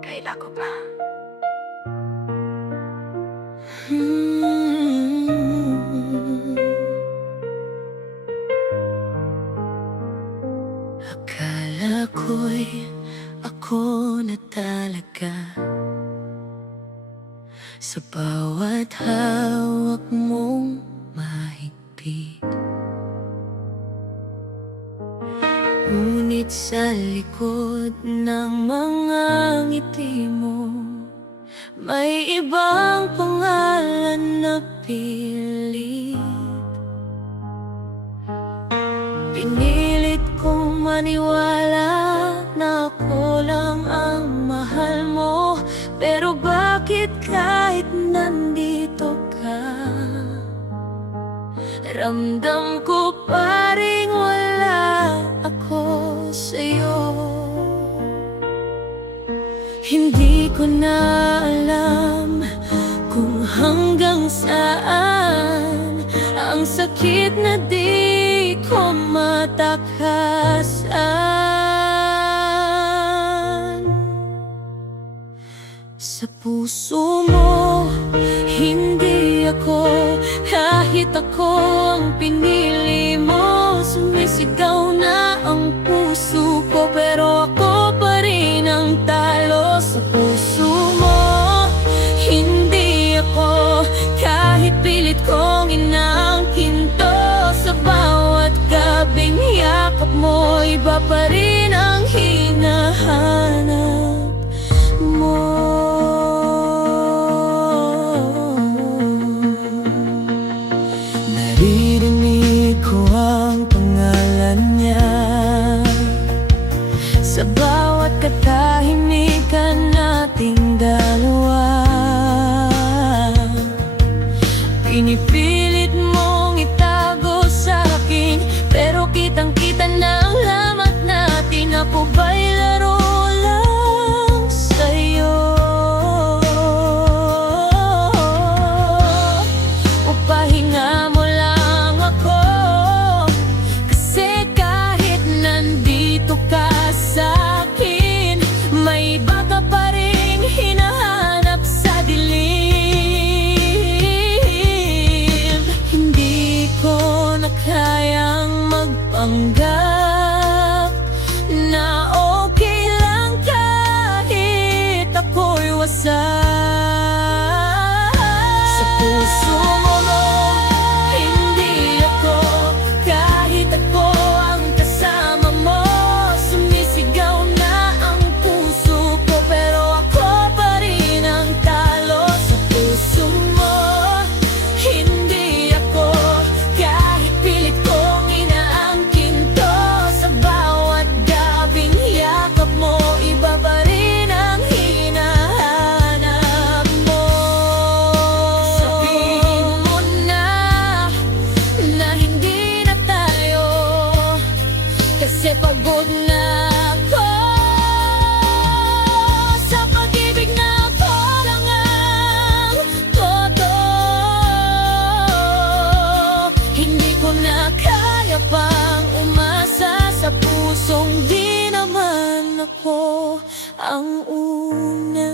Kaila ko pa. Akala ko'y ako na talaga sa bawat hawak mong mahigpit. Ngunit sa likod ng mga ngiti mo, may ibang pangalan na pilit. Pinilit kong maniwala na ako lang ang mahal mo, pero bakit kahit nandito ka, ramdam ko pa ring wala ako sa'yo. Hindi ko na alam kung hanggang saan ang sakit na di ko matakasan. Sa puso mo, hindi ako, kahit ako ang pinili mo. Sumisigaw na ang puso ko, pero ako pa rin ang talo. Sa puso mo, hindi ako, kahit pilit kong inaangkin to. Sa bawat gabing yakap mo, iba pa rin ang hinahanap mo. Naririnig ko ang pangalan niya sa bawat katahimikan nating dalawa. Pinipilit mong itago sa akin, pero kitang-kita na ang lamat natin. Ako ba'y laro lang sa'yo? O pahinga mo lang ako? Kasi kahit nandito ka sa'kin, may iba ka pa ring hinahanap sa dilim. Hindi ko na kayang magpanggap na okay lang kahit ako'y wasak. Sa puso mo, hindi ako, kahit ako ang kasama mo. Sumisigaw na ang puso ko, pero ako pa rin ang talo. Sa puso mo, hindi ako, kahit pilit kong inaangkin to. Sa bawat gabing yakap mo, iba pa rin ang hinahanap mo. Sabihin mo na hindi na tayo, kasi pagod na ako sa pag-ibig na ako lang ang totoo. Hindi ko na kaya pang umasa sa pusong di naman ako ang una.